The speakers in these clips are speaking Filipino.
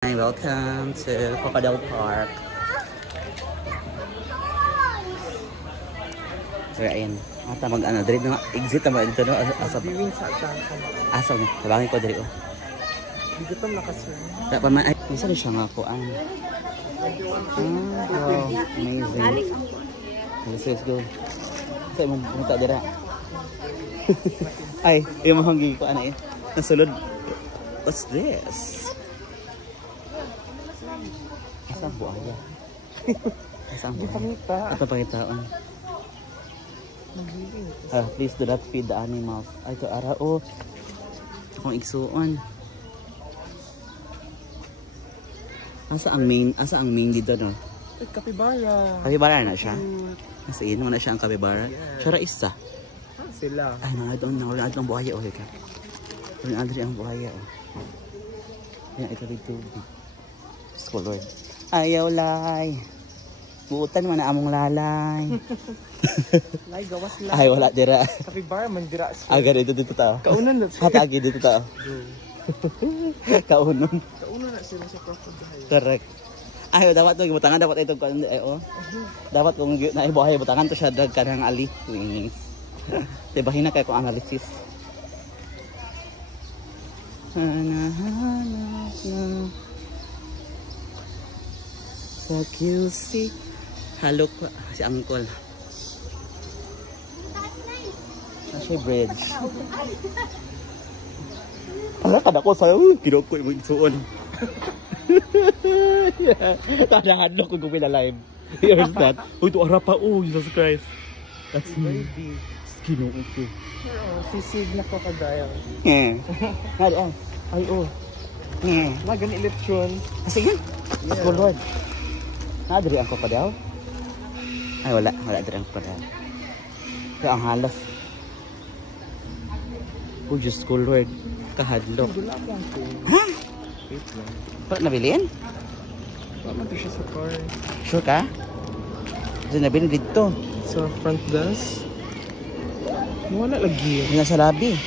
Hi, welcome to Crocodile Park. So, ayun. Ata mag-ano, dali na exit na ba dito, no? Asap. Asap na. Tabangin ko, dali ko. Dito tam nakasir. Dapat man, ay, isa na siya nga po. Wow, amazing. Let's go. Sa imong punta dira. Ay, yung mahanggi ko, ano eh. Nasulod. What's this? Asang buhaya. Asang buhaya. Ito pangitaan. Please do not feed the animals. Ay, ito ara. Oh, akong igsuon. Asa ang main dito, no? Kapibara. Kapibara na siya? Nasa ino na siya ang kapibara? Siya isa. Sila. Ay, mga doon ang buhaya. Oh, ka. Adri ang buhaya. Oh. Yan, ito dito. Diyos Lord. Ayaw, lay. Buutan mo na among lalay. Lay, gawas lang. Ay, wala dira. Kapibara, mandira siya. Aga, dito tao. Kaunan na siya. Hatagi, dito tao. Kaunan. Kaunan na sila sa crocodile. Correct. Ay, dapat ito, butangan, dapat ito. Ay, oh. Dapat kung naibuhay, butangan to siya, drag ka ng ali. Dibahin na kayo kung analysis. Hanahanap na sa QC. Halo ko si Uncle. Nasa bridge. Ala kada ko sayo, kinoko mo isuon. Kada ko gupin na live. Here's that. Uy, to ara pa. Oh, Jesus Christ. That's me. Kinoko ko. Sisig na crocodile. Ay, oh. Magan eleksyon. Sige. Let's go, Lord. Nadiri ang crocodile? Ay, wala. Wala diri ang crocodile. Kaya ang halos. Oh, Diyos ko, Lord. Kahadlok. Wala lang po. Ha? Wait lang. Wala nabilin? Wala man siya sa car. Sure ka? Kasi nabilin dito. Sa front desk. Wala lagi. Hindi sa labi.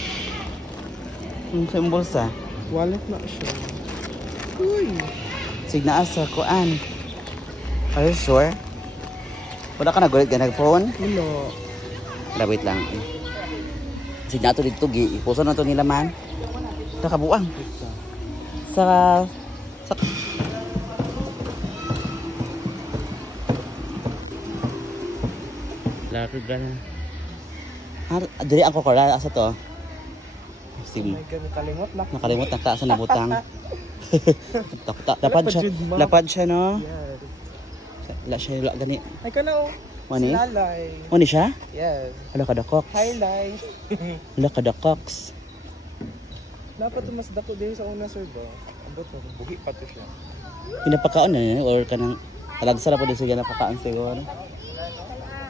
Sa yung bulsa. Wallet na siya. Uy. Signa sa kuan. Are you sure? Wala ka nagulit ka nag-phone? Wala. Wala, wait lang. Signa ito dito. Ipuso na ito nila man. Nakabuang. Sa laro gana. Dili ako kora asa to. Oh my God, Nakalimot na ka sa nabutang. Lapad siya no. Yes. La siya la gani. Ay ka na oh. Mani? Lalay. Mani siya? Yes. Hala kada cox. Highlight. Hala kada cox. Dapat mas dako din sa una sir ba? Ambot mo, buhi pa to siya. Pinapakaon na or kanang alagsa na po din sige napakaon siguro.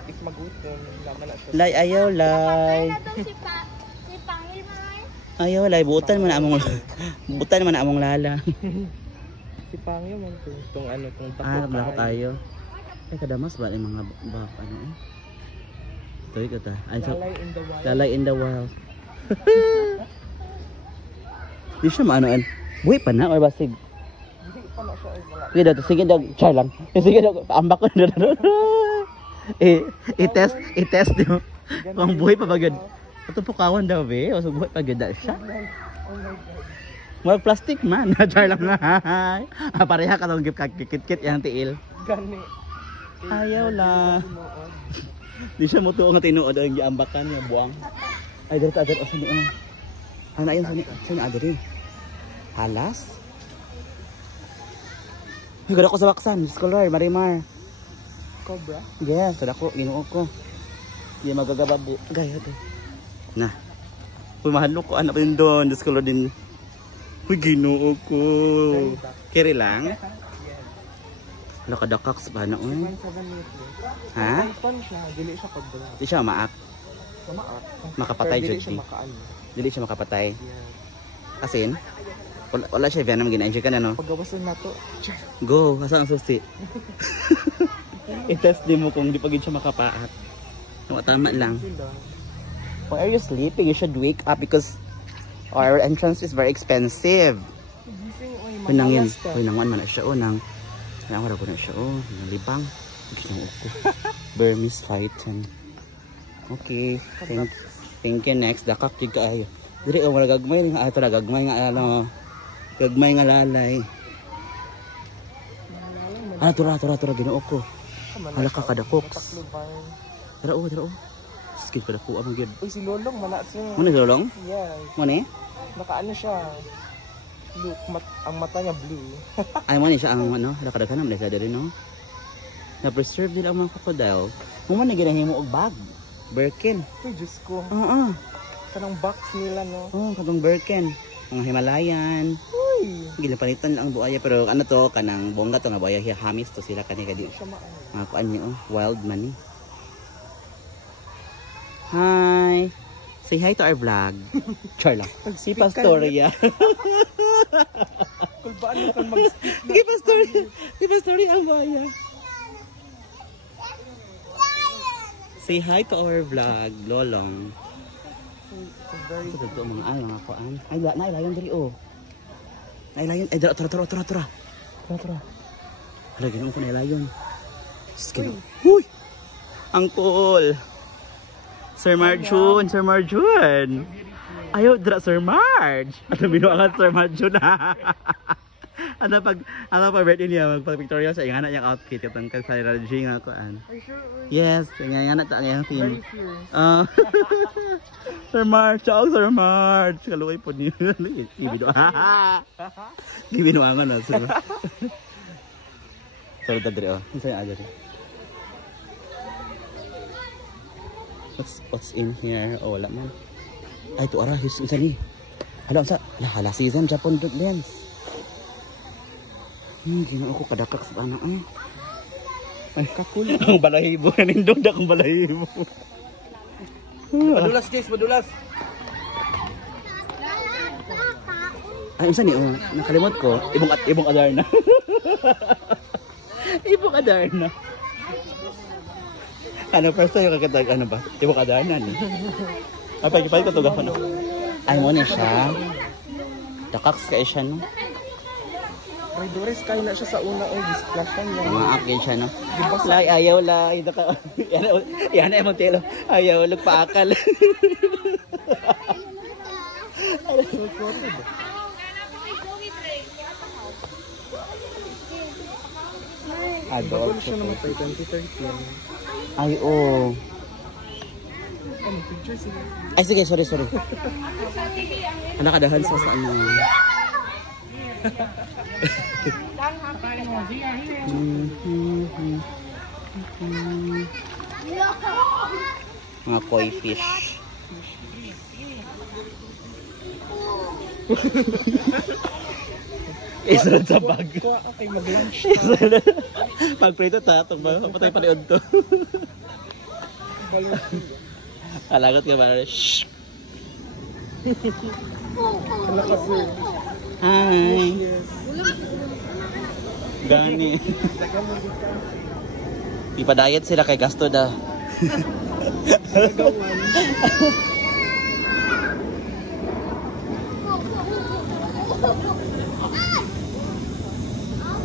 If magutom, laman na siya. Lay ayaw lay. Ayaw lay buutan man among buutan man among lala. Si Pangyo man to, tong ano tong Ah, tako. blako tayo. Ay kadamas ba yung mga bak ano eh. Toy ka ta. Ay so Lalay in the wild. lalay in the wild. Di siya maanuan. Buhay pa na or basig? Hindi pa na siya ay wala. Sige daw, sige daw, try lang. Sige daw, paambak ko na daw. I-test niyo. Kung buhay pa ba gud. Ito po kawan daw be, o buhay pa gud siya. Oh my God. Well, plastic man. Try lang na. Pareha ka lang kikit-kit yung tiil. Gani. Ayaw lang. Di siya mo tuong tinuod ang giambakan niya buang. Ay, dito adto sa ni. Ana yun sa ni adiri. Halas. Ay, gada ko sa baksan. Scholar, Marimar. Cobra? Yes, sada ko, ginuo ko. Di magagababo. Gaya to. Na. Uy, mahalo ko anak pa din doon. Scholar din. Uy, ginuo ko. Kiri lang? Wala ka dakaks ba na? Ha? Pan siya, dili siya cobra. Di siya maak. Samaak. Makapatay Pero dyan dili siya makaano. Dili siya makapatay. Yeah. Asin? Wala siya venom. Gina-enjoy ka na no? Paggawasan na to. Go! Asa ang susi? I-test din mo kung di pa gid siya makapaat. Tama lang. Why are you sleeping? You should wake up because our entrance is very expensive. Gising oy Pinangin. Pinangan man na siya o nang wala ko na siya o nalibang. Ginoo ko. Burmese python. Okay. Thank you. Next dakak jud kaayo. Diri o wala gagmay nga ato gagmay nga ano. Gagmay nga lalay. Tura ginoo ko. Hala ka kada koks. Tara o. Skip kada ko amang gid. Uy si Lolong mana siya. Mo ni Lolong? Yes. Mo ni? Nakaano siya. Blue, ang mata niya blue. Ay mo ni siya ang ano, hala kada kanam dali dali no. Na preserve din ang mga crocodile. Mo man ni ginahimo og bag. Birkin. Uy Diyos ko. Oo. Kanang box nila no. Oh, katong Birkin. Mga Himalayan. Uy. Ginapalitan lang ang buaya pero ano to kanang bongga to nga buaya hamis to sila kani kadi. Siya maano. Mga kuan niyo wild man ni. Hi. Say hi to our vlog. Char lang. Si Pastoria. Kung paano kan mag-speak na. Si Pastoria ang buaya. Say hi to our vlog, Lolong. Ito mga kuan. Ay, nailayon diri o. Nailayon. Ay, tara. Hala, ganoon ko nailayon. Uy! Ang cool. Sir Marjun. Ayaw, Sir Marj. At binuangan Sir Marjun. Ano pag birthday niya magpa-pictorial sa ingana yang outfit katong sa G nga kuan. Yes, ingana ta ang team. Sir March, Sir March. Kaluoy po niyo. Gibinuangan na sir. Sorry dadre oh. Unsa yung adre? What's in here? Oh, wala man. Ay to ara his unsa ni? Hala season Japan lens. Ginoo ko kadakak sa anak ay kakul ang balahibo nindog dakong balahibo. Madulas guys, madulas. Ay unsa ni nakalimot ko ibong Adarna. Ibong Adarna. Ano first yung kakatag ano ba? Ibong Adarna ni. Ay pagipay ko to gafon. Ay mo ni siya. Dakaks kay siya no. Ay, Doris, kaya na siya sa una o discussion niya. Mga akin siya, no? Lay, ayaw, lay. Yan na yung telo. Ayaw, lagpaakal. Adult. Siya naman tayo, 2013. Ay, oh. Ano, picture sila. Ay, sige, sorry. Anak, kadahan sa ano. Mga koi fish. Isunod sa bag. Okay, mag-lunch. Pag-prito ta, patay paliod to. Alagot ka ba? Shhh! Hi! Gani. Ipa-diet sila kay gasto da.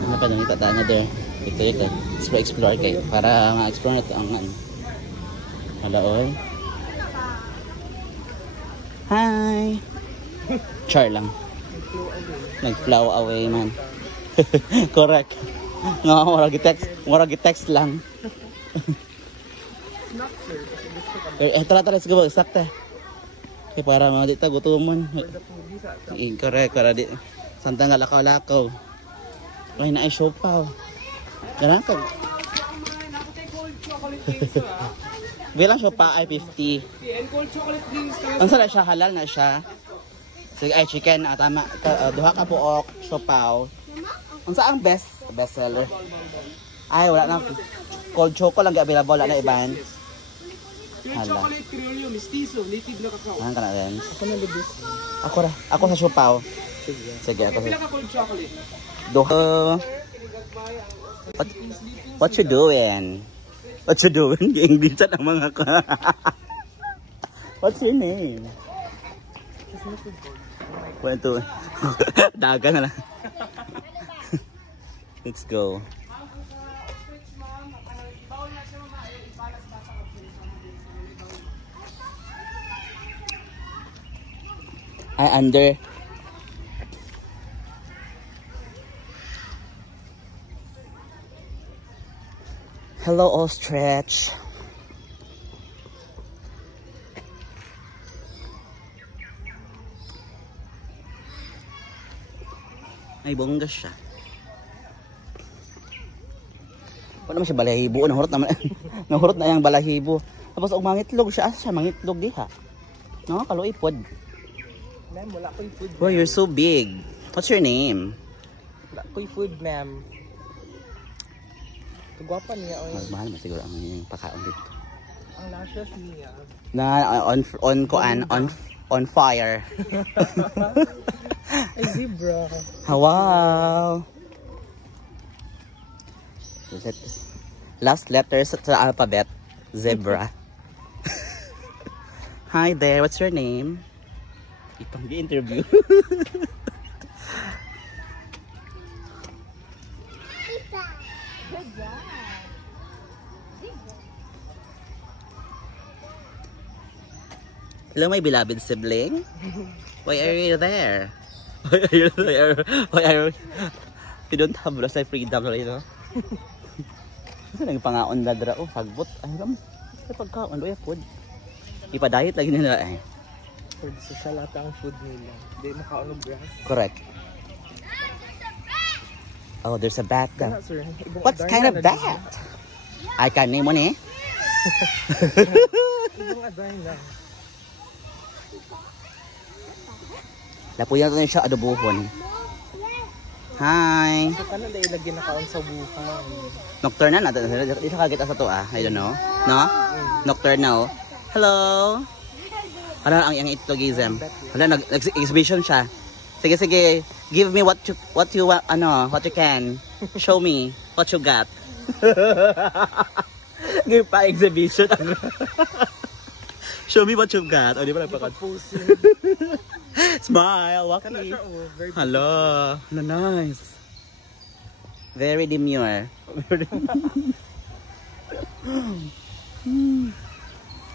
Ano pa nang itatana there? Ito. Explore kayo. Para ma-explore natin ang ano. Malaon. Hi! Char lang. Nag-flow away man. Correct. No, wala gi-text lang. Tara, let's go. Sakta. Okay, para mga dito gutumon. Correct, para di. Santa nga lakaw-lakaw. Ay, na ay siopaw. Ganun ka. Bilang siopa ay 50. Ang sarap siya, halal na siya. Sige, ay chicken, tama. Duha ka buok, siopaw. Ang saan ang best seller? Ay, wala na. Cold choco lang available, wala na iban. Chocolate Criollo, Mestizo, native na kakao. Ano ka na rin? Ako na libis. Ako sa siopaw. Sige, ako sa... Pila ka cold chocolate? What you doing? What you doing? English ang mga ka. What's your name? Kwento. Daga na lang. Let's go. I under. Hello, ostrich. Ay, bongga siya. Wala naman siya balahibo. Nahurot naman. Nahurot na yung balahibo. Tapos, mangitlog siya. Asa siya? Mangitlog diha. No? Kaluipod. Ma'am, wala ko'y food. Wow, you're so big. What's your name? Wala ko'y food, ma'am. Kagwapa niya. Mahal mo siguro ang yung pakaon dito. Ang lashes niya. Na on fire. Ay, zebra. Wow. Last letters sa alphabet. Zebra. Hi there, what's your name? Itong di-interview. Hello, my beloved sibling. Why are you there? Why are you? You don't have lost my freedom, right? No? Kasi nagpangaon na dra. Oh, fagbot. Ay, ram. Sa pagkaon, doy food. Ipa-diet lagi nila eh. Food sa salata ang food nila. Hindi makaon ng brass. Correct. Oh, there's a bat. Kana, sir. What kind of bat? I can name one eh. Ibang aday na. Lapuyan ko na siya adobohon. Hi. So, kana na ilagay na kaon sa buhay. Nocturnal na. Di sa kagita sa to ah. I don't know. No? Nocturnal. Hello. Ano ang iyang itlogism? Hala, nag-exhibition siya. Sige, sige. Give me what you want, what you can. Show me what you got. Give pa exhibition. Show me what you got. O, di ba nagpaka-posing? Smile, Waki. Hello. Hello, nice. Very demure.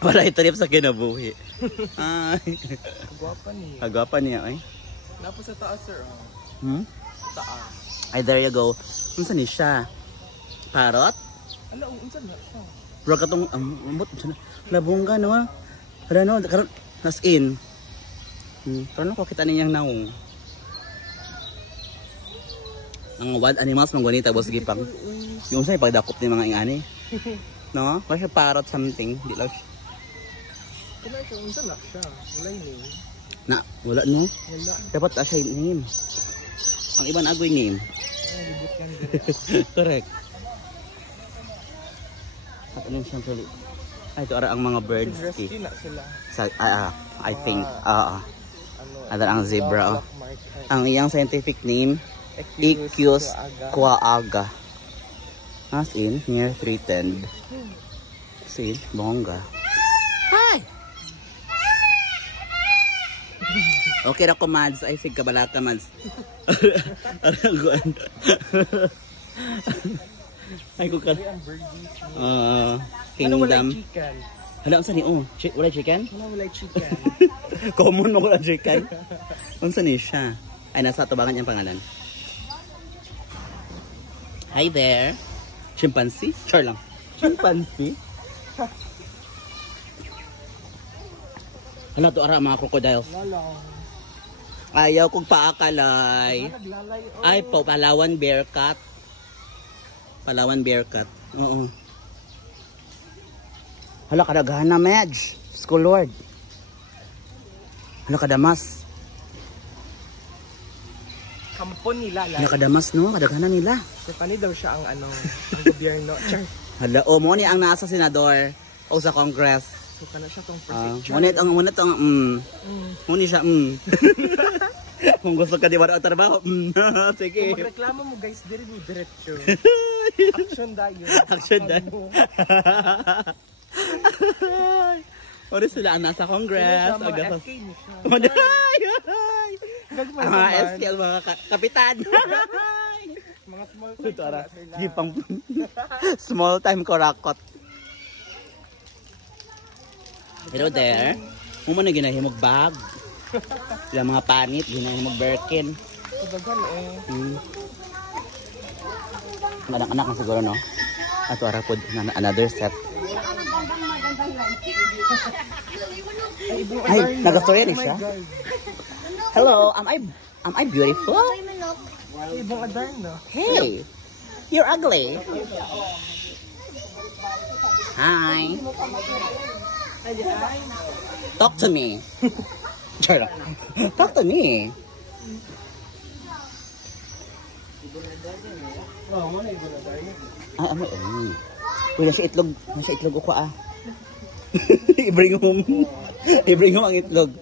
Wala itarip sa kinabuhi. Ay. Kagwapa niya. Kagwapa niya, ay. Napo sa taas, sir. Hmm? Taas. Ay, there you go. Unsa ni siya? Parot? Ala, unsan na siya? Bro, katong, umot, labongga, no? Hala, no? Karon, nas in. Paano ko kita niyang naong? Ang wild animals, mga ganita, boss gipang. Yung sa'yo, pagdakop ni mga ingani. No? Kasi parot something. Di lang siya. Kaya siya, unsan na siya? Wala yung name. Na, wala no? Wala. Dapat siya yung name. Ang iba na agoy name. Ay, libot yan din. Correct. At anong siyang tuloy? Ay, ito ang mga birds. Rescue na sila. I think, Ano, ang zebra. Ang iyang scientific name, Equus quagga. As in, near threatened. See, bongga. Hi! Okay na ko, Mads. Ay, sig kabalata, Mads. Ay, ko ka. Kingdom. Ano wala chicken? Hala, ang saan ni? Oh, wala chicken? Wala chicken. Common mo wala chicken. Ang saan ni siya? Ay, nasa tubangan niyang pangalan. Hi there. Chimpanzee? Char lang. Chimpanzee? Hala, to ara mga crocodiles. Wala. Ayaw kong paakalay. Ay, Palawan bear cat. Palawan bear cat. Oo. Hala, kadaghan na, Medj. School Lord. Hala, kadamas. Kampon nila. Hala, kadamas, no? Kadaghan na nila. So, kani daw siya ang ang gobyerno. Char. Hala, mo ni ang nasa senador o sa Congress. So, kana siya tong president. Mo ni siya, Kung gusto ka di wala ang trabaho, sige. Kung magreklamo mo, guys, diri mo diretso. Action dayo. Action dayo. Ori sila ang nasa Congress. Mga FK ni siya. Mga SK, mga kapitan. Mga small Ito ara. Di pang small time korakot. Hello there. Mo man ginahimog bag. Sila mga panit ginahimog Birkin. Dagan eh. Anak-anak na siguro no. Ato ara pod another set. Ay, nagastorya ni siya. Hello, am I beautiful? Ibang adarn no. Hey, you're ugly. Hi. Talk to me. Charot. Talk to me. Ay, amo. Uy, nasa itlog. Nasa itlog ako ah. I-bring home. I-bring home ang itlog.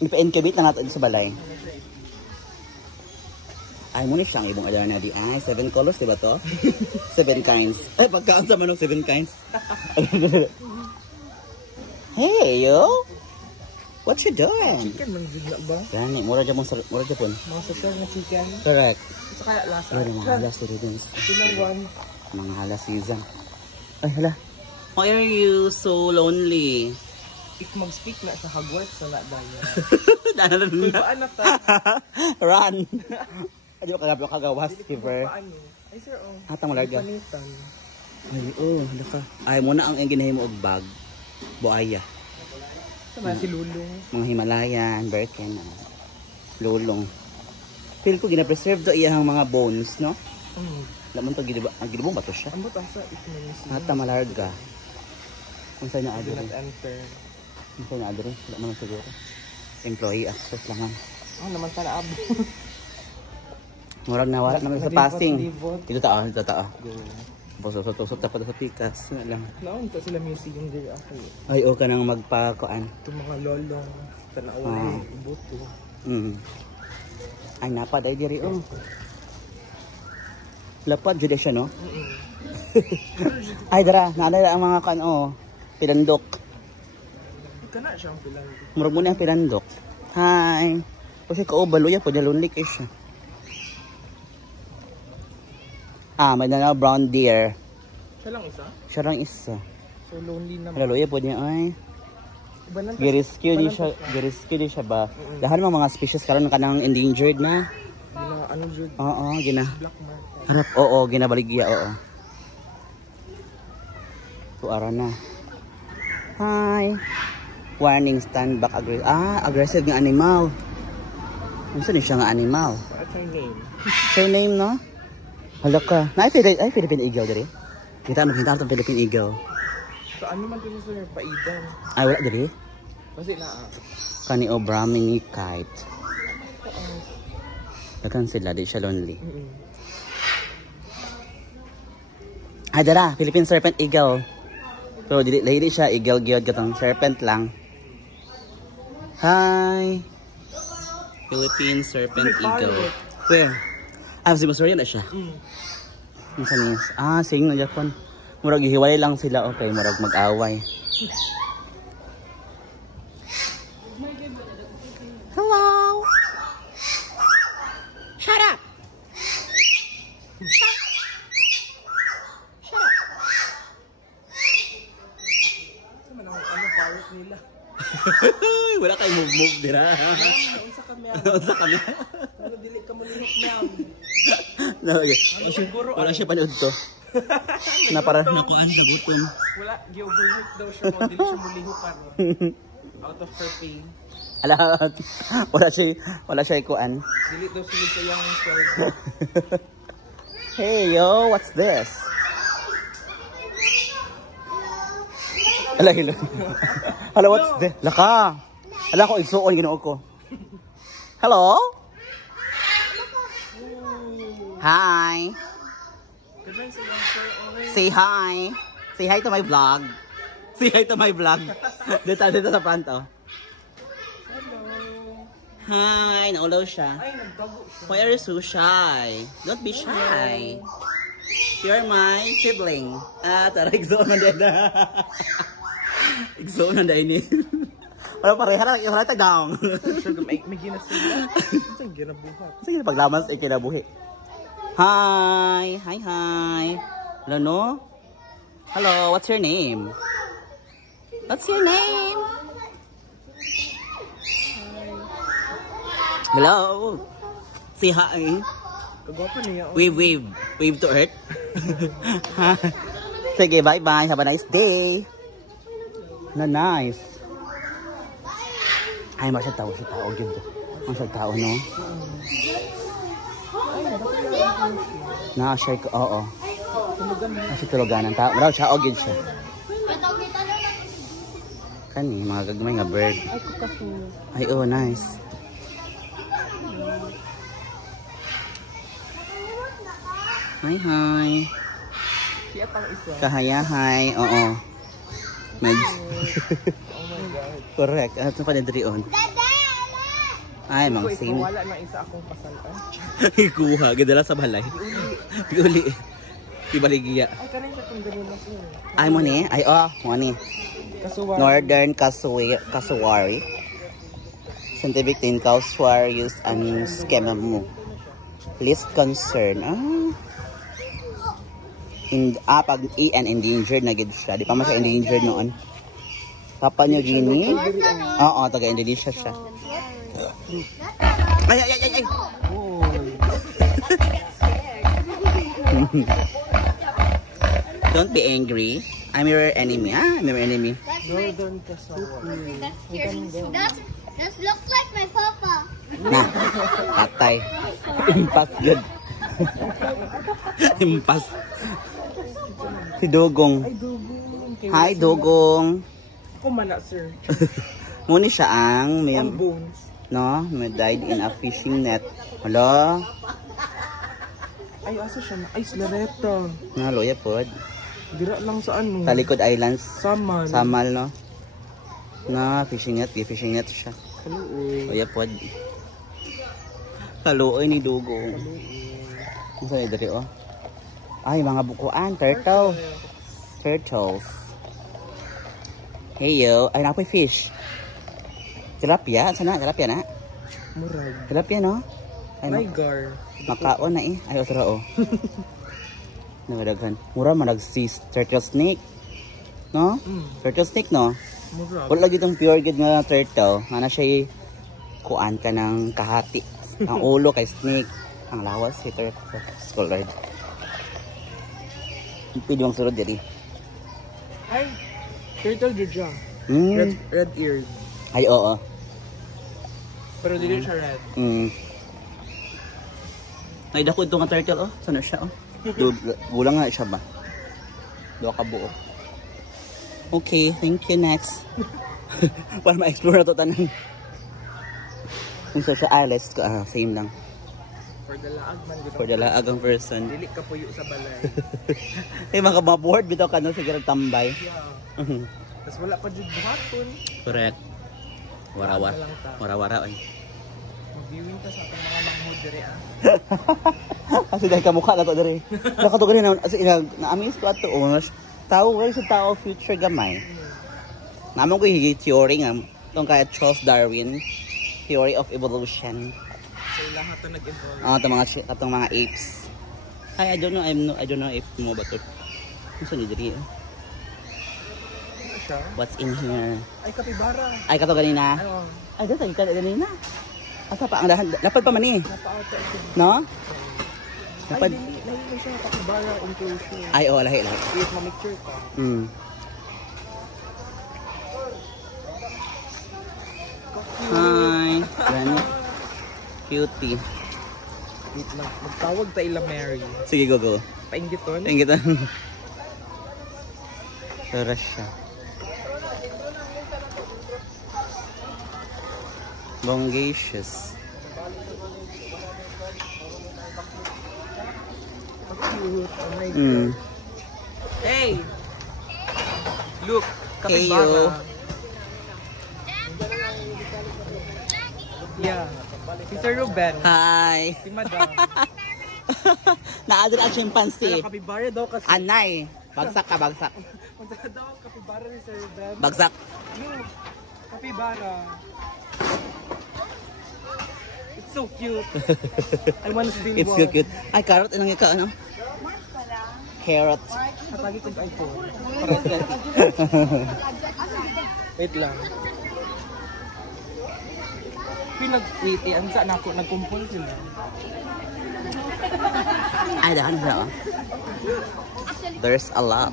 Ipa-incubate na natin sa balay. Ay, muna siyang ibong alam na di. Ay, 7 colors, diba to? 7 kinds. Ay, pagkaan sa manok, 7 kinds. Hey, yo! What you doing? Chicken man jud na ba? Gani, mura dyan po. Mga social na chicken. Correct. Sa kaya lasa. Wala, mga halas dito din. Pinang one. Mga halas season. Ay, hala. Why are you so lonely? If mag-speak na sa Hogwarts, wala dahil. Dahil Uy, na. paano ta? Run! Di ba kagawas, fever? Paano? Ay, sir, oh. Atang malaga. Panitan. Ay, oh, halaka. Ay, muna ang ginahimo og bag. Buaya. Sama si Lulong. Mga Himalayan, Birkin, lulong. Feel ko gina-preserve do iyang mga bones, no? Laman to gidibong ba to siya? Ambot asa iknisi. Hata malarga. Kung saan na Do adre? not enter. Kung saan na adre? Wala naman siguro. Employee access lang. Oh, naman ta na abo. Murag nawala naman sa passing. Libot. Dito tao. Busot-usot tapos sa pikas. Nga lang. Naon to sila museum diri ako. Ay, o ka nang magpakuan. Ito mga lolong, tanaway, buto. Ay, napad ay diri, oh. Lapad, jud siya, no? Ay, dara, naalala ang mga kan, oh. Pilandok. Kana siya ang pilang. Murag mo na ang pilandok. Hi. Kasi kaubalo ya po, lonely kayo siya. Ah, may na brown deer. Siya lang isa? Siya lang isa. So lonely naman. Halaluya po niya, ay. Girescue di siya ba? Lahat ng mga species karon kanang endangered na. Gina, ano jud? Oo, gina. Black market. Harap, oo, ginabaligya, oo. Tuara na. Hi. Warning, stand back, aggressive nga animal. Ano saan siya nga animal? What's her name? Her name, no? Hala ka. Ay, Philippine Eagle diri. Kita itong Philippine Eagle. So ano man ito sir? Paidan. Ay, wala diri. Kasi na Kani o Brahmini kite. Dagan sila, di siya lonely. Ay, dara, Philippine Serpent Eagle. So, dili siya, eagle gyud katong serpent lang. Hi. Philippine Serpent Eagle. Where? Ah, si Masurian na siya. Sing na Japan. Murag hiwalay lang sila, okay, murag mag-away. Hello. Shut up. Shut up. ano power nila? Wala kayo move dira. Unsa kami? Unsa kami? Ano dili ka malihok meow. No, okay. Wala siya panood to. Na para nakuan sa button. Wala, gi-overwork daw siya mo, dili siya mulihok karon. Out of her pain. Ala, wala siya ikuan. Dili daw sulod sa iyang sweldo. Hey yo, what's this? Ala, hello. Hello, what's this? Laka. Ala ko igsuon Ginoo ko. Hello? Hi. Say hi. Say hi to my vlog. Say hi to my vlog. Dito sa front, oh. Hello. Hi, naulaw siya. Ay, nagtago siya. Why are you so shy? Don't be shy. You're my sibling. Tara, igsoon na din. Igsoon na din. Wala pareha na, yung halata down. May ginasila. Saan ginabuhat? Sige, paglamas ay kinabuhi. Hi! Hi, hi! Hello, no? Hello, what's your name? What's your name? Hello! Say hi! Kagwapo niya. Wave, wave. Wave to earth. Sige, bye-bye. Have a nice day. Na nice. Ay, masyad tao. Masyad tao, gid. Masyad tao, no? Na-share ko, oo. Masyad tuluganan. Maraw siya, o gid siya. Kani, mga gagmay nga bird. Ay, oh, nice. Hi, hi. Kahayahay, oo. Medyo. Oh my God. Correct. Ano itong panadrion? Ay, mga same. Wala na isa akong pasalan. Ikuha. Ganda sa balay. Uli. Ibaligya. Ay, kanin siya kung ganun na siya. Ay, mo ni? Ay, oh. Mo ni. Kasuwari. Northern Kasuwari. Scientific tin Kasuwari use ang schema mo. Least concern. Pag and endangered na gid siya. Di pa man siya endangered noon. Papa niyo gini? Oo, taga Indonesia siya. Ay, ay, ay, ay, ay. Don't be angry. I'm your enemy. I'm your enemy. Northern Kasuwari. That looks like my papa. Nah, patay. Impas good. Impas. Si Dugong. Ay, Dugong. Hi, Dugong. Ako mana, sir. Muni siya ang may, Ang bones. no, may died in a fishing net. Hello? Ay, asa siya na? Ay, Slareta. Loya pod. Dira lang sa ano? Talikod Islands. Saman. Samal, no? Na, fishing net. Fishing net siya. Kaluoy. Loya pod. Kaluoy ni Dugong. Ang sa'yo dali, oh. Ay, mga bukuan. Turtle. Turtles. Hey, yo. Ay, napoy fish. Tilapia. Sana, tilapia na. Murag. Tilapia, no? Ay, Nigar. makaon na eh. Ay, otro, oh. Nagadaghan. Mura, manag-sis. Turtle snake. No? Turtle snake, no? Murag. Wala lagi itong pure good nga turtle. Ano siya kuan ka ng kahati. Ang ulo kay snake. Ang lawas si turtle. Scholar. Pwede mong surod dyan eh. Ay, turtle dyan. Red eared. Ay, oo. Pero dili siya red. Ay, dako ito nga turtle, oh. Sana siya, oh. Gulang nga siya ba? Doa ka buo. Okay, thank you. Next. Para ma-explore na ito tanan. Kung sa siya, let's go. Same lang. For the laag man. For the laagang person. Dili ka puyo sa balay. Ay, mga board bitaw ka no, siguro tambay. Yeah. Tapos wala pa dyan buhaton. Correct. Warawar. Warawara, ay. Mag-viewing ka sa ating mga manghod dire, Kasi dahil kamukha na ito diri. Nakato ganyan na-amaze ko ato. Tao, sa tao future gamay. Naman ko yung theory nga. Itong kaya Charles Darwin. Theory of evolution. So lahat na nag-evolve. Itong mga apes. Ay, I don't know if mo ba ito. Ano sa diri? Ano siya? What's in here? Ay, kapibara. Ay, kato ganina. Ano? Ay, dito, ka ganina. Asa pa? Ang dahan. Lapad pa man eh. Napaata ito. No? Ay, Lapad. dili. Lahi na siya. Kapibara inclusion. Ay, oo, lahi. If mamicture ka. Hi. Gani. Cutie. Wait lang. Magtawag ta ila Mary. Sige, go. Painggiton. Tinggitan. Sarap siya. Bongacious. Cute. Oh my God. Hey! Look. Hey, Kapibara. yo. Yeah. Si Sir Ruben. Hi. Si Madam. Naadol ang chimpanzee. Kapibara daw kasi. Anay. Bagsak ka, bagsak. Punta daw ang kapibara ni Sir Ruben. Bagsak. Yung Capybara. It's so cute. I want to spin It's so cute. Ay, carrot. Anong ika, ano? Carrot. Kapagi ko ba ito? Wait lang. Pinag-wait eh. Ang saan ako nagkumpul sila. Ay, dahan sila, oh. There's a lot.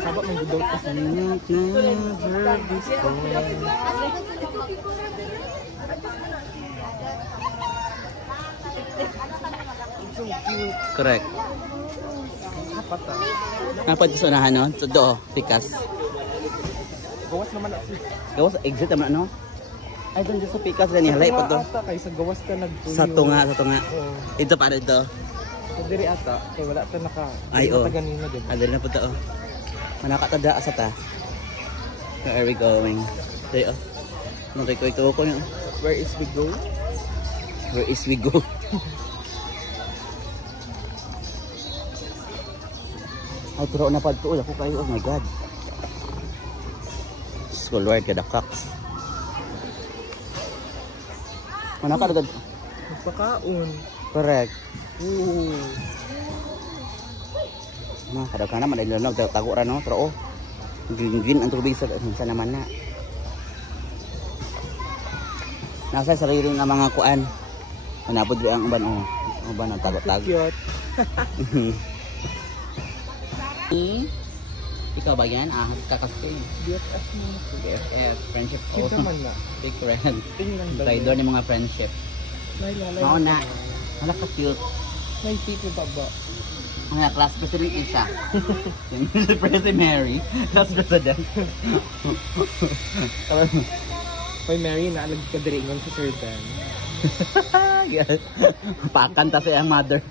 Sabak mong gudot kasi. Never before. So cute. Correct. Kapat ah. Napad sa unahan, no? Todo, pikas. Gawas naman ako. Gawas, exit naman, no? Ay, doon sa pikas gani halay pa to. Ata kay sa gawas ka nagtuyo. Sa tunga. Oo. Ito para ito. So diri ata kay wala ta naka. Ay, oh. Ganina din. Adal na po to, oh. Manakatada sa ta. Where are we going? There, oh. Nagkikoy ko ko yun. Where is we go? Where is we go? Ay, pero napad ko. Ako kayo. Oh my God. School word ka, the cocks. Manakadagad. Magpakaon. Correct. Ooh. Nah, kadang-kadang naman dahil lang tago ra no, pero oh. Green ang tubig sa naman na. Nasa sarili nga mga kuan. Manapod ri ang uban oh. Uban ang tago-tago. Cute. Ikaw ba yan? Ah, kakasin. BFF mo. BFF, friendship. Cute naman na. Big friend. Tingnan ba? Traidor ni mga friendship. Nailalay. Oo na. Wala ka cute. May tipo ba ba? Ang class president isa. Si President Mary. Class president. Hoy Mary, naalag ka diringon si Sir Dan. Yes. Pakanta sa iyang mother.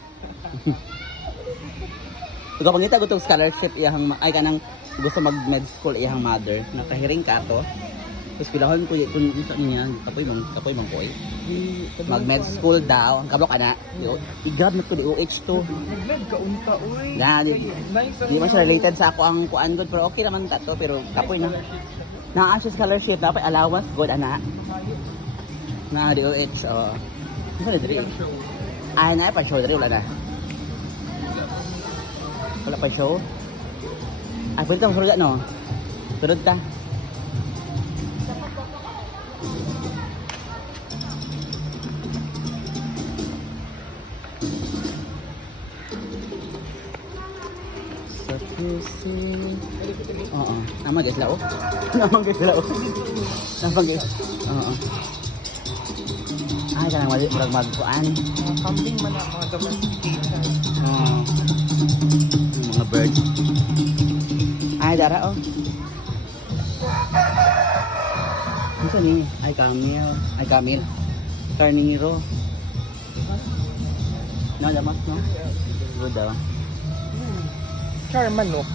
Ikaw pangita gutong scholarship iyang ay kanang gusto mag med school iyang mother. Nakahiring ka to. Tapos pilahon ko kung isa niya kapoy mong koy. Mag med school daw. Ang kablo ka na. I-grab na to di OH to. Nag-med ka unta oy. Na, di man siya related sa ako ang kuan good pero okay naman ta to pero kapoy na. Na siya scholarship dapat allowance good ana. Na di OH oh. Ano dito? Ay na pa show diri wala na. Wala pa show. Ay pwede tang surga no. Turod ta. Oo. Naman guys lao. Naman guys lao. Naman guys. Oo. Ay kanang wali murag magkuan. Kambing man ang mga domestication. Oo. Mga birds. Ay dara oh. Ano ni? Ay camel. Ay camel. Carniro. No, damas no. Good daw. Charman no.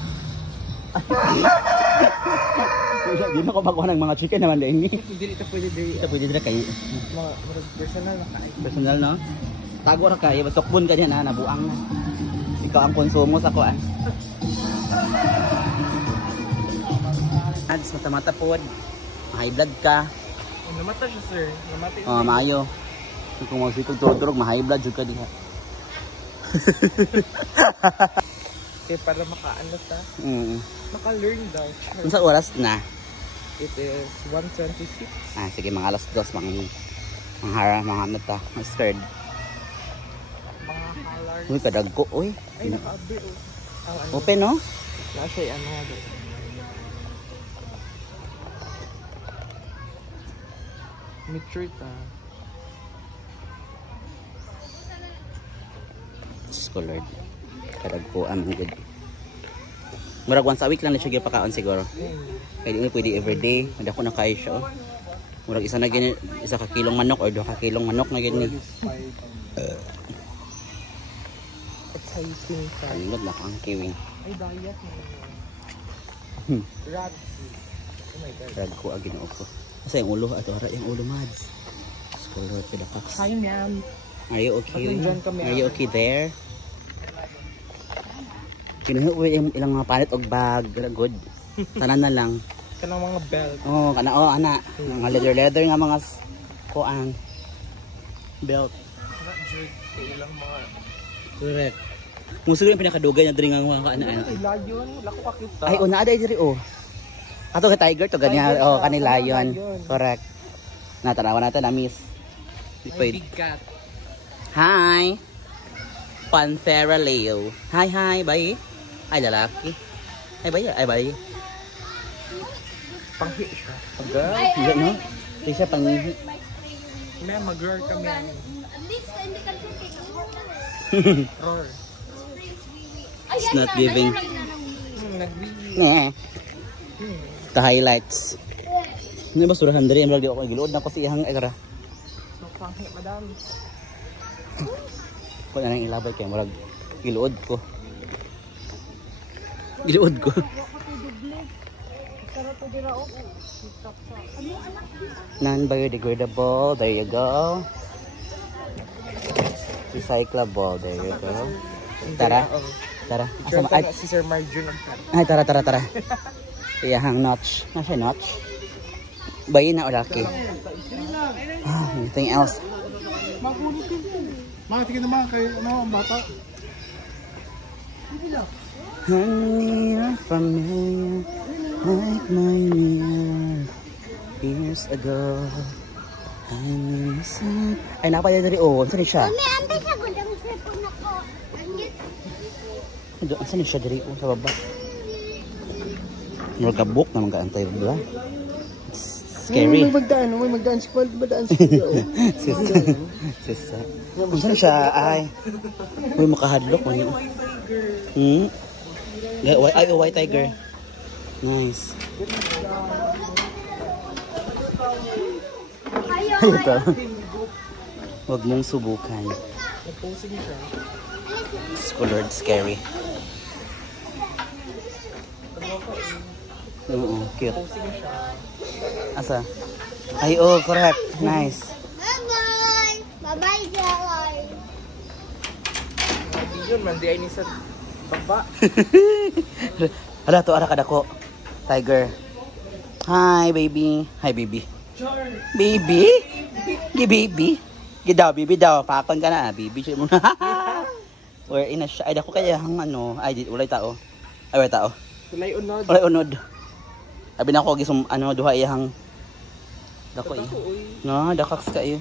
Di na ko bakuha ng mga chicken naman din ni. Hindi ito pwede diri. Ito pwede dira kay Mga personal na kain. personal no. Tago ra kay batukbon ka diyan na nabuang na. Ikaw ang konsumo sa kuan. Ads mata-mata pod. High blood ka. Namata siya sir. Namata Oh, maayo. Kung magsikog tudrog, ma-high blood jud ka diha. Okay, para makaano ta. Maka-learn daw. Unsa oras na? It is 1:26. Ah, sige mga alas 2 mga ano ta, mga scared. Mga halar. Uy, kadagko, uy. Ay, naka-abi oh. Ang ano. Open, no? Nasa ano nga. Mature ta. Scholar. Kadagko, good. Murag once a week lang na siya pakaon siguro. Kaya di mo pwede everyday. Hindi ako nakain siya. Oh. Murag isa na gini, isa ka kilong manok or 2 ka kilong manok na gini. Exciting sa. Kanilod na ang kiwing. Ay, diet na. Rats. my God. Rag ko ang ginoo ko. Asa yung ulo? Ato hara yung ulo, Mads. Scholar pedapaks. Hi, ma'am. Are you okay? Pag-nandyan kami, Are you okay there? Kinuha ko yung ilang mga palit og bag. Good. Tanan na lang. Kanang mga belt. Oh, kana ana. Mga leather nga mga kuan. Belt. Kana jud ilang mga Correct. Musulo yung pinakadugay na diri nga mga ana. ay layon, wala ko kakita. Ay, una day diri oh. Ato ka tiger to ganyan. Tiger Oh, siya. kanila lion. Lion. Correct. Natanawa natin na miss. May big cat. Hi. Panthera Leo. Hi, hi, bye. Ay, lalaki. Ay, bye. Ay, bye. Panghi siya. Agad. Hindi, no? Hindi siya panghihi. Ma'am, mag-roar kami. At least hindi ka drinking. Roar. It's not giving. Nagwiwi. Nah. The highlights. Hindi ba surahan diri? Di ako giluod na ko si ihang ekra. So, panghi, madam. Kung na nang ilabay kay murag giluod ko. Giluod ko. Non-biodegradable. There you go. Recyclable. There you go. Tara. Tara. Asa Diyan ay, ka na si Sir Marjun ang cat. ay tara tara tara. Iyahang notch. Nasa notch? Bayi na o laki? Anything else? Mga tingin naman kayo, ano, bata. Honey, you're familiar like my mirror years ago. Ay, napalya na rin. Oh, saan siya? Mami, ante sa gudang cellphone ako. Saan siya dari? Oh, sa baba. Magkabuk naman ka-antay ba? Scary. May magdaan si Paul, magdaan si Paul. Sisa. Saan siya? Ay. Uy, makahadlok mo niyo. Hmm? Ay, white tiger. Nice. Ito. Huwag mong subukan. Nag-posing siya. It's colored scary. Oo, cute. Posing siya. Asa? Ay, oh, correct. Nice. Bye-bye. Bye-bye, Jelly. Yun man, di ay ni sa baba. Hala, to ara kadako. Tiger. Hi, baby. Hi, baby. Baby? Gi baby? Gi daw, baby daw. Pakon ka na. Baby siya muna. Where in a siya. Ay, dako kaya hang ano. Ay, ulay tao. Ay, ulay tao. Tulay unod. Ulay unod. Abi na ako gisum ano duha iyang dako iya. No, dakaks ka iyo.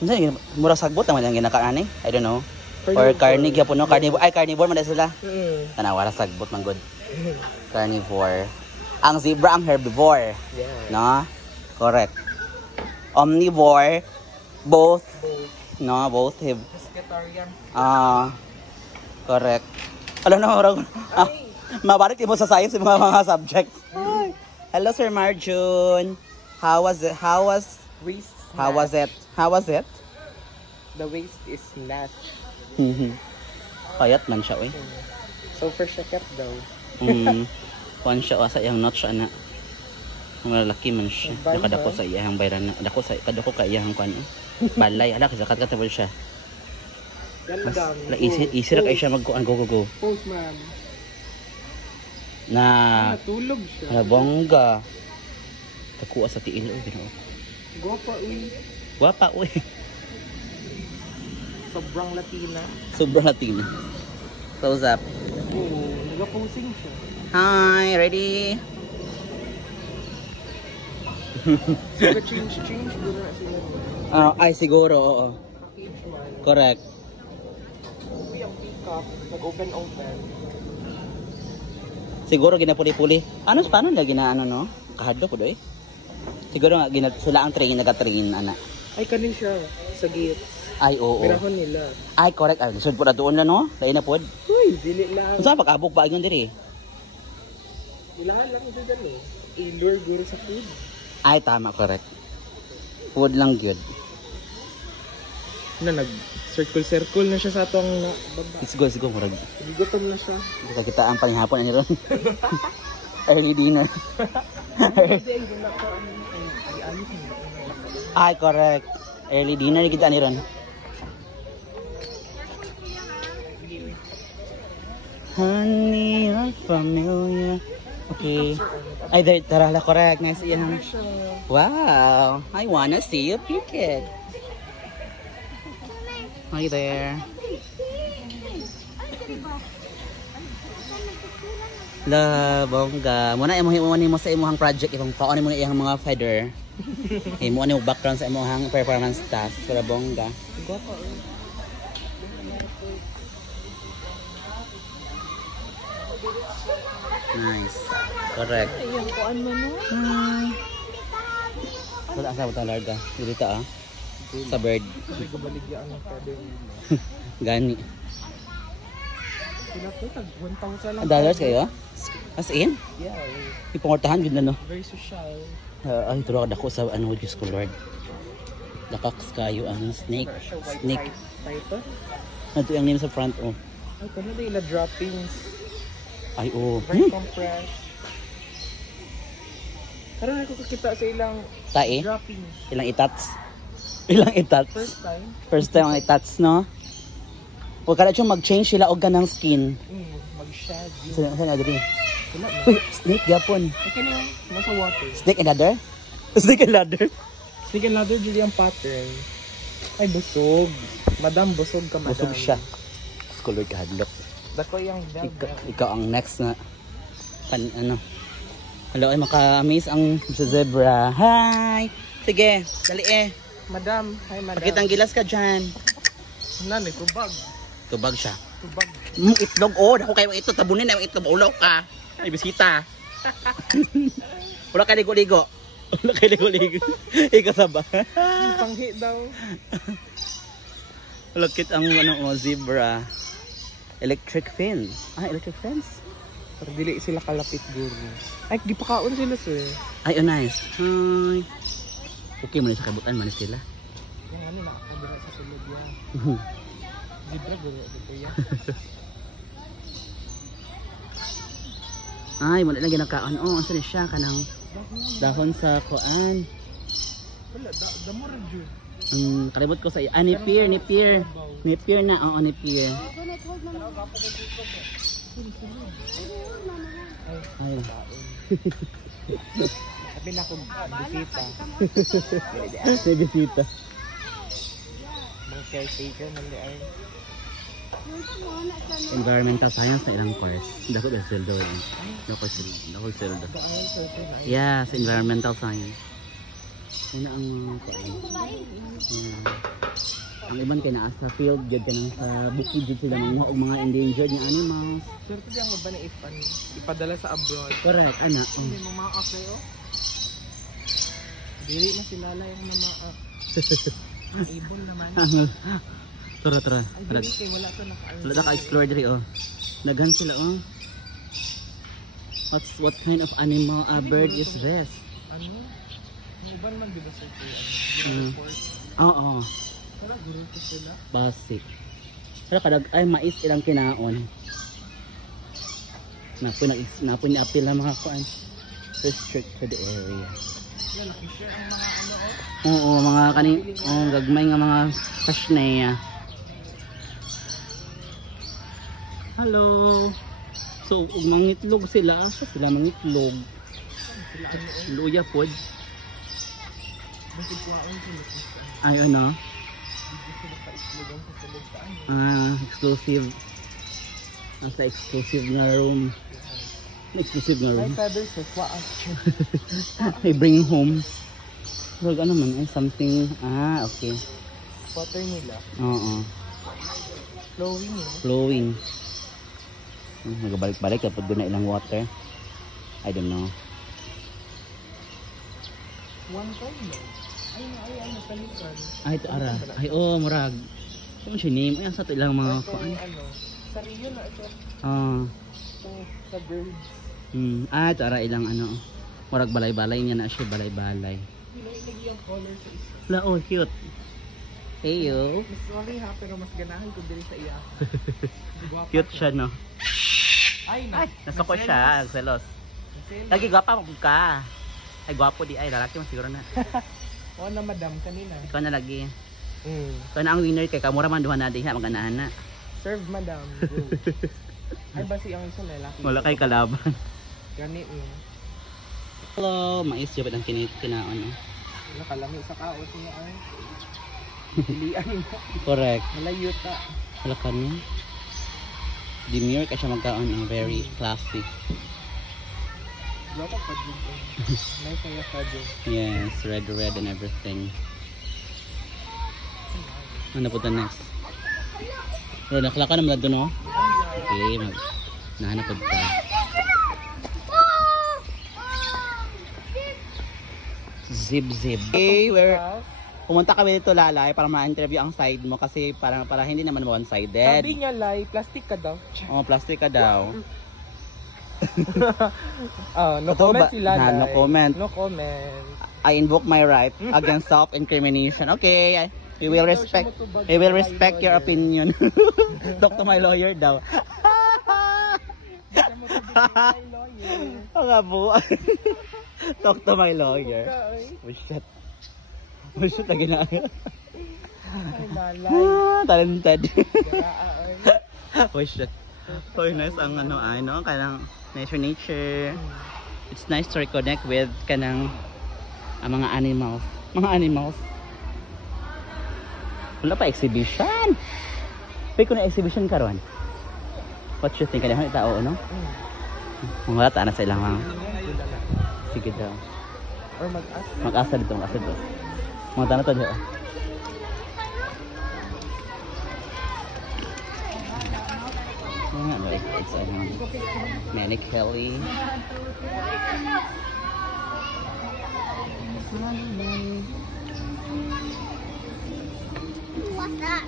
Unsa mura sagbot naman ang ginakaani? I don't know. Or carnivore gyapon no, carnivore. Ay, carnivore man sila. Tanawa ra sagbot man good. Carnivore. Ang zebra ang herbivore. Yeah. No? Correct. Omnivore, both. No, both have. Pescatarian. Correct. Alam na orang. Mabalik mo sa science yung mga subjects. Hello, Sir Marjun. How was it? Waist How was it? The waist is snatch. Payat man siya, oy. So for siya kept daw. Kuan siya asa yang not siya na. Malaki man siya. Kadako sa iyang bayran na. Kadako ka iyang kuan. Balay, ala kasi katkatapol siya. Yan madam. Easy ra kay siya magkuan go. Pose ma'am. Na Natulog siya. ala bongga. Takuha sa tiil oy, Ginoo. Guwapa uy. Guwapa oy. Sobrang Latina. Sobrang Latina. Close up. Oo, nag-posing siya. Hi, ready? Sila change doon na sila. Ay siguro, oo. Package man. Correct. Uy, ang pick-up. Nag-open. Siguro ginapuli-puli. Paano lagi na ano no? Kahadlo po doy. Siguro nga sila ang naga-train ana. Ay, kanin siya. Sa gate. Ay oo. Pinahon nila. Ay correct. Ay sud po na doon na no. Lain na pod. Uy, dili lang. Unsa pag-abok ba ingon diri? Ilahan lang ito dyan eh. I-lure guro sa food. Ay tama, correct. Food lang gyud. Na nag-circle na siya sa atong baba. Siguro murag. Gutom na siya. Kita ang panghapon ani ron. Early dinner. Ay, correct. Early dinner kita ni ron. Honey, I'm familiar. Okay. Ay, there, tara, correct. Nice yan. Wow. I wanna see you pick it. Hi there. La, bongga. Muna mo sa imuhang project. Ibang paano mo na iyang mga feather. Imo ano background sa imuhang performance task. Para bongga. Nice. Correct. Ayun, kuan mo no? Wala sa butang larga. Dito ah. Sa bird. Kasi kabaligyan ang feather nila. Gani. Sila to, tag 1,000 lang. $1 kayo? As in? Yeah. Ipangortahan gud na no. Very social. Ay, tulog ako sa ano, Diyos ko Lord. Lakaks kayo ang snake. Snake. Title? Ito yung name sa front, oh. Ay, kano na ila droppings. Ay, oh. Very compressed. Parang nakikita sa ilang Tae? droppings. Ilang itats? Ilang itats? First time? First time ang itats, no? Huwag ka na siyang mag-change sila og ganang skin. Mag-shaggy. Saan na dito? Wala na. Uy, snake gapon. Okay na, nasa water. Snake and ladder? Snake and ladder? Sige, another Julie ang pattern. Ay, busog. Madam, busog ka, madam. Busog siya. Color ka hadlok. Dako yung Ikaw ang next na ano. Hello, ay maka-amaze ang zebra. Hi! Sige, dali eh. Madam, hi madam. Pakitang gilas ka dyan. Nanay, tubag. Tubag siya. Tubag. Itlog, oh. Ako kayo ito. Tabunin na yung itlog. Maulaw ka. Ay, bisita. Wala ka ligo-ligo. Wala ka ligo-ligo. Ikaw saba. Yung panghi daw. Lakit ang ano, zebra. Electric fence. Ah, electric fence? Para dili sila kalapit guru. Ay, di pa kaon sila sir. Ay, oh, nice. Hi. Okay, muna sa kabutan. Manis sila. Yung ano, nakakabira sa tulog yan. Zebra guru. Dito yan. Ay, muna lang ginakaon. Oh, saan siya kanang dahon sa kuan. Wala, damo rin yun. Kalibot ko sa iyo. Ah, nipir na. Oo, nipir. Ay. Sabi na akong bisita. May bisita. Mga caretaker man di ay. Environmental science na ilang course. Dako ba sildo yun? Dako sildo. Yeah, sa environmental science. Ano ang ang iban kay naa sa field jud kanang sa bukid jud sila mga endangered nga animals. Sir, pwede ang ba na ipadala sa abroad? Correct, ana. Hindi mo mga kayo. Dili na sila yung mga ibon naman. Tara. Ay, dili kay wala to Wala naka-explore diri oh. Daghan sila oh. What kind of animal bird is this? Ano? Ibang man dito sa Oo. Tara, guru ko sila. Basic. Pero kadag ay mais ilang kinaon. Napoy ni apil ang mga kuan. Restricted area. Yan, nakishare ang mga ano Oo, mga kaning gagmay nga mga pasneya. Hello. So, mangitlog sila. Sila mangitlog. Sila ano Luya pod. Basig kwaon sila. Ay, ano? Dito sila pa-explogan sa salugtaan. Exclusive. Nasa exclusive na room. Exclusive na Ay, room. feathers sa kwaon. I bring home. So, ano man, something. Okay. Water nila. Oo. Flowing eh. Flowing. Nagbalik-balik kapag doon na ilang water. I don't know. One time lang. Ay, nasalikan. Ay, ito ara. Ay, murag. Ano siya name? Ay, sa ito ilang mga Ito, kuan. sa Rio na ito. Ito, sa birds. Ito ara ilang ano. Murag balay-balay niya na siya, balay-balay. Pinahilagi yung color sa isa. Wala, cute. Heyo. Mas sorry ha, pero mas ganahan ko diri sa iya. Cute siya, no? Ay, Nasa ko siya, selos. Lagi gwapa mo ka. Ay gwapo di ay lalaki mo siguro na. Oo na madam kanina. Ikaw na lagi. Mm. Ikaw na ang winner kay kamura man duha na diha maganahan na. Serve madam. Go. Ay basi ang isa lalaki. Wala kay kalaban. Gani Hello, mais jud ang kinaon. Nakalami sa kaos niya ay. Pilian mo. Correct. Malayo ta. Wala ka niya. Demure ka siya magkaon ang very classy. Wala pa din. Nice na yung fudge. Yes, red and everything. Ano po the next? Bro, nakala ka naman doon, no? Okay, nahanap po ka. Zip. Okay, pumunta kami dito, Lalay, para ma-interview ang side mo kasi para hindi naman one-sided. Sabi niya, Lai, plastic ka daw. Oh, plastic ka daw. No comment sila, Lai. No comment. No comment. I invoke my right against self-incrimination. Okay, we will respect your opinion. Talk to my lawyer daw. Ang abo. Talk to my lawyer. Oh shit lagi na. Ay malay. Talented. Oh shit. Oh nice ang kanang nature. It's nice to reconnect with kanang mga animals. Wala pa exhibition. Pwede ko na exhibition karon. What you think? Kailangan itao, no? Wala ta na sa ilang sige daw. Or mag-asa. Mag-asa dito. Mga tanong to dito. It's Manny Kelly. What's that?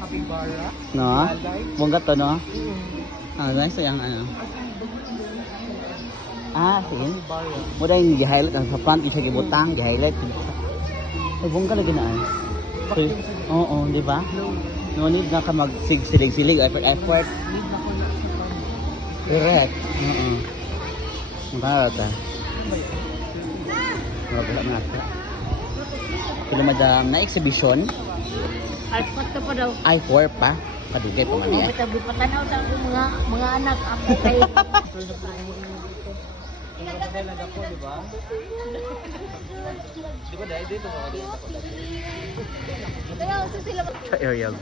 Capybara. No? Bunggat to, no? Nice yung sige. Muna yung gi-highlight ang sa front, yung siya gibutang, gi-highlight. Ay, bungga lagi na So, oo, di ba? No need na ka mag-silig-silig, effort. Correct. Para ta. Wala na ata. Pero madam, na exhibition. I4 ka pa daw. I4 pa. Padugay pa man yan. Patanaw sa mga anak. Ako kayo. Sa area B.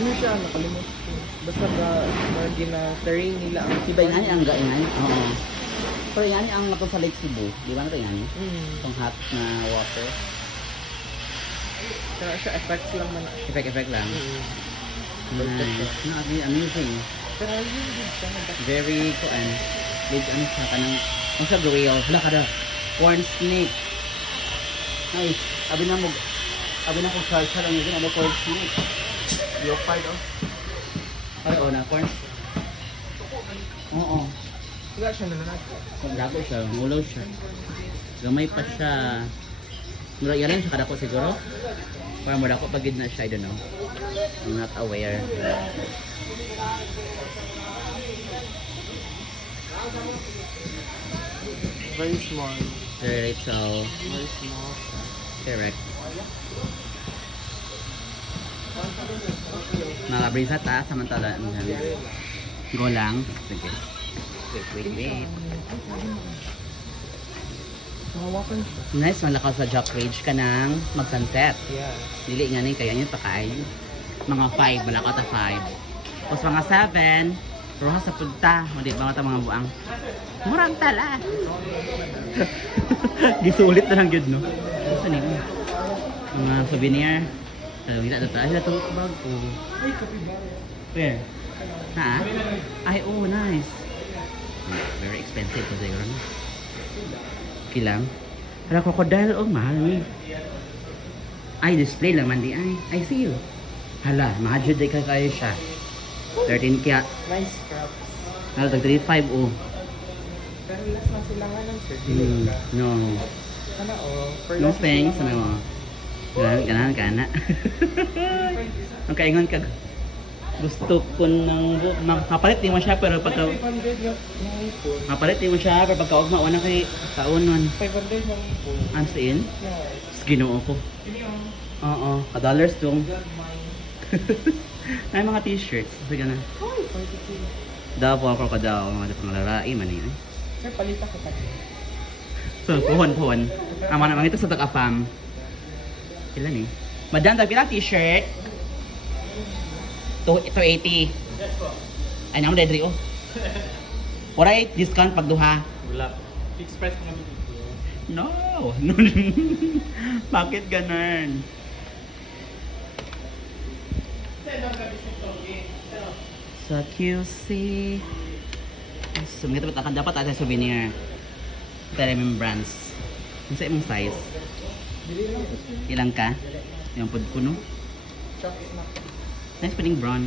Ano siya? Nakalimutan ko. Basta gina-terrain nila ang Iba yan ang gaingan. Oo. Pero yan ang nato sa Lake Cebu. Di ba nato yan? Itong hot na water. Pero siya effects lang man. Effect lang. Nice. Amazing. Pero yun din siya. Very big siya kanang sa whale. Wala ka da. Corn snake. Nice. Abi na ko charge lang yun. Ano corn snake? Leopard Ay, na corn. Oo. Wala siya nananag. Labo siya. Mulaw siya. Gamay pa siya. Yan lang siya kadako siguro. Para mo dako pagid na siya. I don't know. I'm not aware. Very small. Very little. Very small. Correct. Mga brisa ta, samantala. Go lang. Sige. Wait. Nice, malakaw sa Jock Ridge ka nang mag-sunset. Yeah. Dili nga ni kaya niyo pakay. Mga 5, malakaw ta 5. Tapos mga 7, roha sa punta. Hindi ba mga buang? Murang tala. Gisulit na lang yun, no? Gusto niyo. Mga souvenir. Wala na tayo. Wala itong bag ko. Ay, capybara. Where? Ha? Ay, oh, nice. Very expensive kasi yun. Okay lang. Hala, crocodile, oh, mahal ni. Ay, display lang man di ay. I see you. Hala, mahal day ka kayo siya. 13 kaya. Nice crab. Hala, tag 35, oh. Pero last na sila nga ng sir. No. Kana No thanks, ano mo? Ganahan ka na. Ang kaingon ka. Gusto ko ng mapalit din mo siya pero pagka 500 yung ipon. mapalit din mo siya pero pagka ugma wala kay kaunon. 500 yung ipon. Ang siin? Yeah. Ginoo ko. Oo, $1 dong. Ay mga t-shirts. Sige na. Ay, 42. Daw po ako daw mga panglalaki man eh. Sir, palita ko pa. So, puhon. Ama naman ito sa Takafam. Ilan eh? Madam, daw pila t-shirt? 280. Ay, naman dedri oh. Wala discount pag duha. Wala. Fixed price mo naman dito. No. Bakit ganun? Sa QC. So, mga dapat ata souvenir. Ito remembrance. Ano sa imong size? Ilang ka? Yung pod ko no? Nice piling brown.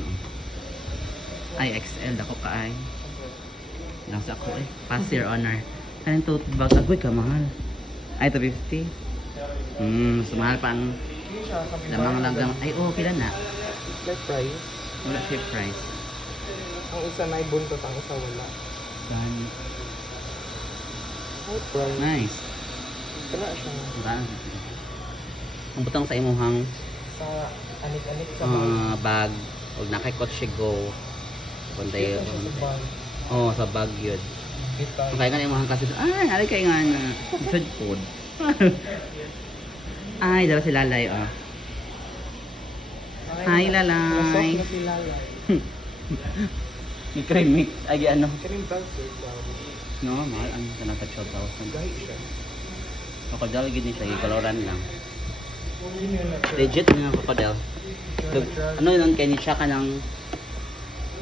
Ay, XL. Dako ka ay. Ilang sa ako eh. Pass your honor. Anong tote bag? Agoy ka, mahal. Ay, ito 50. So mahal pa ang lamang lagang. Ay, oh, pila na? Like price? Wala siya price. Ang isa na ibuntot, ang isa wala. Gani. Ay, price. Nice. Kaya siya. Ang butang sa imuhang Sa anik-anik sa bag. bag. Huwag nakikot siya go. Punta yun. Sa bag. Oo, sa bag yun. Kita. Kaya nga imuhang kasi, ay, alay kayo nga na. Food food. Ay, dala si Lalay, oh. Hi, Lalay. Nasoft na si Lala. May cream mix. Ay, ano? Karing bag, sir. No, mahal. Ang kanata 12,000. Guys, siya. Crocodile gini siya, gikaloran lang. Yun yun na, sir. Legit na yung crocodile. Ano yun, kaya siya ka ng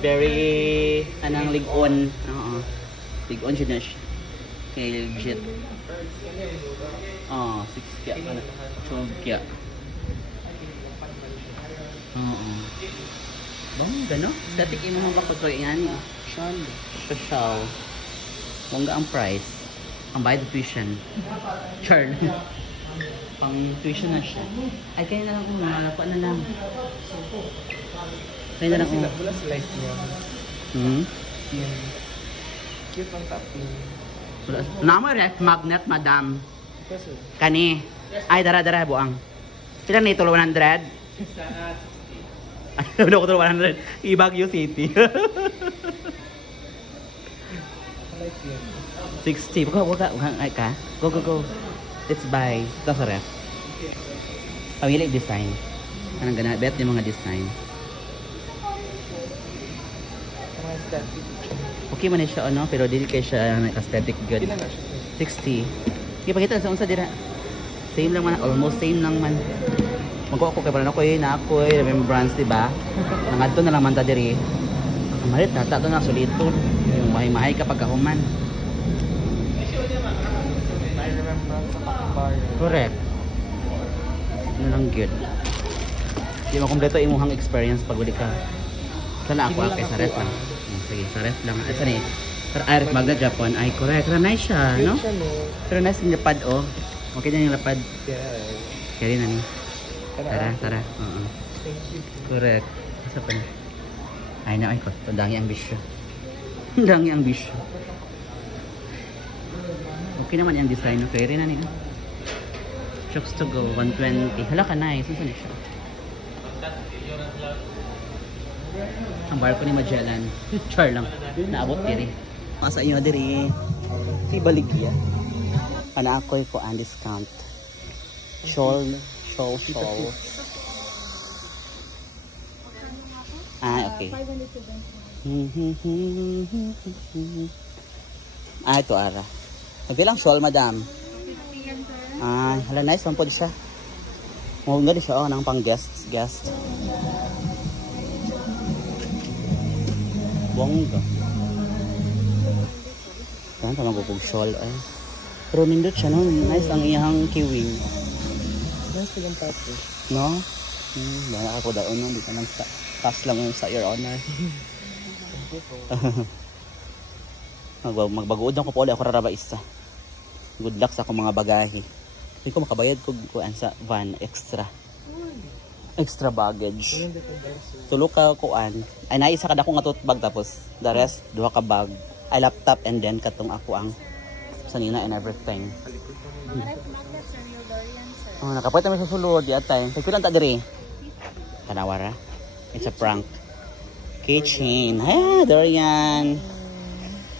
very, anang lig-on. Oo. Lig-on siya na siya. Kaya legit. Oo, 6 kya. 12 kya. Oo. Bongga, no? Dati kayo mga bakot ko yan. Social. Bongga ang price. Ang bayad tuition. Churn. Pang tuition na siya. Ay, kaya na lang kung nalakuan na lang. Kaya na lang kung... Wala si light niya. Cute ang topping. Naman ref magnet, madam. Ito, sir. Kani. Ay, dara buang. Sila na ito, 100? Ay, ano ko ito, 100? Ibagyo City. Light yun. 60. Wag ka. Go. Let's buy. Ito sa ref. Pamili design. Anong gana? Bet yung mga design. Mga aesthetic. Okay man siya, ano? Pero dili kay siya aesthetic good. Ilan na siya, sir? 60. Ipakita sa unsa dira. Same lang man, almost same lang man. Magko ako kay para ako na ako remembrance, di ba? Nangadto na lang man ta diri. Malit ta to na solito. Yung mahay-mahay ka pagkahuman. I remember sa Pakbar. Correct. Ano lang good. Di mo kompleto imong experience pag uli ka. Sana ako kay sa ref lang. Sige, sa ref lang. Asa ni? Ref magna Japan. Ay, correct. Pero nice siya, no? Cute siya, no? Pero nice yung lapad, oh. Okay na yung lapad. Yes. Kaya na ni. Tara. Tara. Oo. Thank you. Correct. Asa pa na? Ay na, ay ko. Dangi ang bisyo. Dangi ang bisyo. Okay naman yung design. Okay rin na niya. Chokes to go, 120. Hala ka, nice. Saan na siya? Ang barko ni Magellan. Char lang. Naabot diri. Masa inyo diri. Ibaligya. Ana ako'y ko ang discount. Shawl. Ah, okay. Ah, ito ara. Bilang shawl, madam. Ah, hala nice lang po siya. Mungga di siya, oh, nang pang guest. Bongga. Yan, tamang kukog shawl, ay. Pero nindot siya, no? Nice ang iyang kiwing. Nice yung pato. No? Bala ako daon, no? Di ka nang pass lang yung sa your honor. Magbagood ako po ulit ako raraba isa. Good luck sa akong mga bagahe. Hindi ko makabayad ko kuan sa van extra. Extra baggage. Tulo ka kuan. Ay naisa ka dako nga tote bag tapos the rest duha ka bag. Ay laptop and then katong ako ang sanina and everything. Oh, nakapoy tayo sa sulod di atay. Sa kulang ta diri. Kanawara. It's a prank. Keychain. Ah, durian.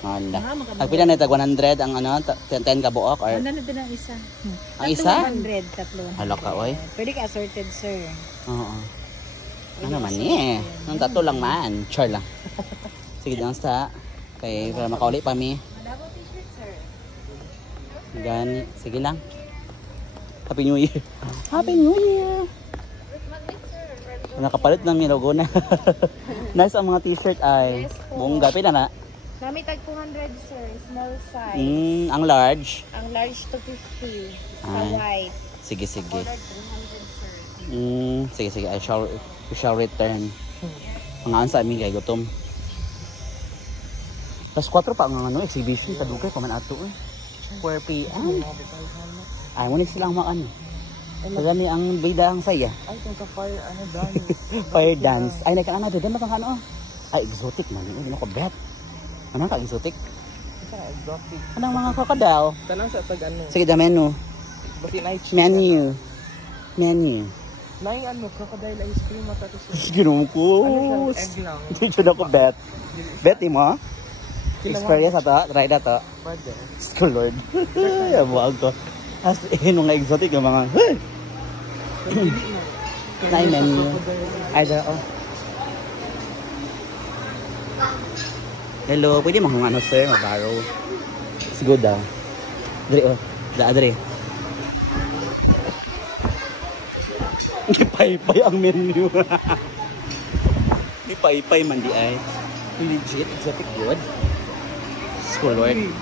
Hala. Pagpila na tag 100 ang ano, 10 ka buok or Ano na din ang isa? ang isa? 100, tatlo. Hala ka oy. Pwede ka assorted, sir. Oo. Ano man eh. Nang tato lang man. Char lang. Sige lang sa. Kay para makauli pa mi. Double t-shirt, sir. Gani. Sige lang. Happy New Year. Happy New Year. Nakapalit ng logo na. Nice ang mga t-shirt ay. Yes po. Buong gapi na na. Kami tag 200, sir. Small size. Ang large. Ang large to 50. Sa Ay. white. Sige, sige. Order 300, sir. Sige, sige. I shall return. Mga ansa amin kay gutom. Plus 4 pa ang ano, exhibition. Kadugay pa man ato eh. 4 p.m. Ay, muna silang mga ano. Kagani ang bida ang saya. Ay, itong sa fire, ano, dance. Fire dance. Ay, nagkang ano, doon matang ano. Ay, exotic man. Hindi ko bet. Ano ka, exotic? Isa, exotic. Anong mga crocodile? Tanang sa tag, ano. Sige, the menu. Basi night shift. Menu. Menu. Na yung ano, crocodile ice cream matato siya. Ginoo ko. Ano siya, egg lang. Hindi siya ako bet. Bet mo? Experience ato? Try na to. Pwede. Sko Lord. Ay, abuag ko. As in, mga exotic yung mga, hey! Nine menu. Ay, dara, oh. Hello, pwede mo ano sir, mabaro. Siguro daw. Dre, oh. Dre. Ipay-pay ang menu. Ipay-pay man di ay. Legit, exotic good. School Lord.